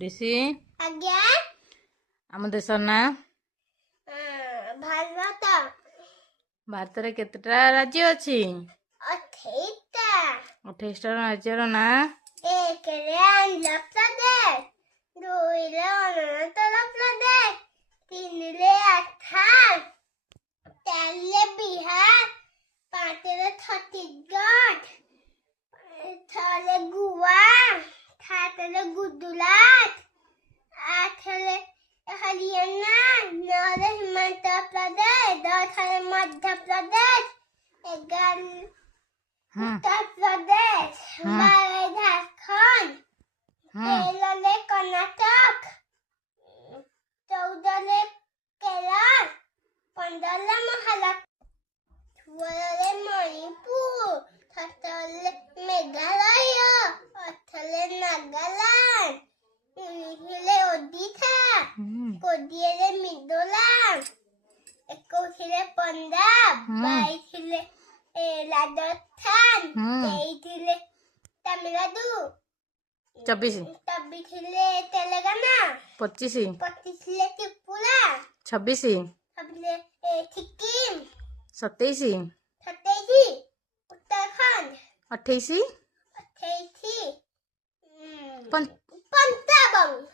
ऋषि आज्ञा आम देशर ना भारत भारत रे केतेटा राज्य अछि 28टा राज्यर ना 1 रे आंध्र प्रदेश 2 रे अरुणाचल प्रदेश 3 रे आसाम 4 रे बिहार 5 रे छत्तीसगढ़ 6 रे गोवा 7 रे गुजरात 8 रे हरियाणा 9 रे हिमाचल प्रदेश 10 रे मध्य प्रदेश 11 उत्तर प्रदेश 12 झारखंड 13 रे कर्नाटक 14 रे केरल 15 रे महाराष्ट्र 16 रे मणिपुर 17 रे मेघालय 18 रे नागालैंड 19 रे ओडिशा 20 रे मिजोरम 21 रे पंजाब 22 रे राजस्थान 23 रे तमिलनाडु 24 रे तेलंगाना 25 रे त्रिपुरा 26 रे सिक्किम 27 उत्तराखंड 28 58 55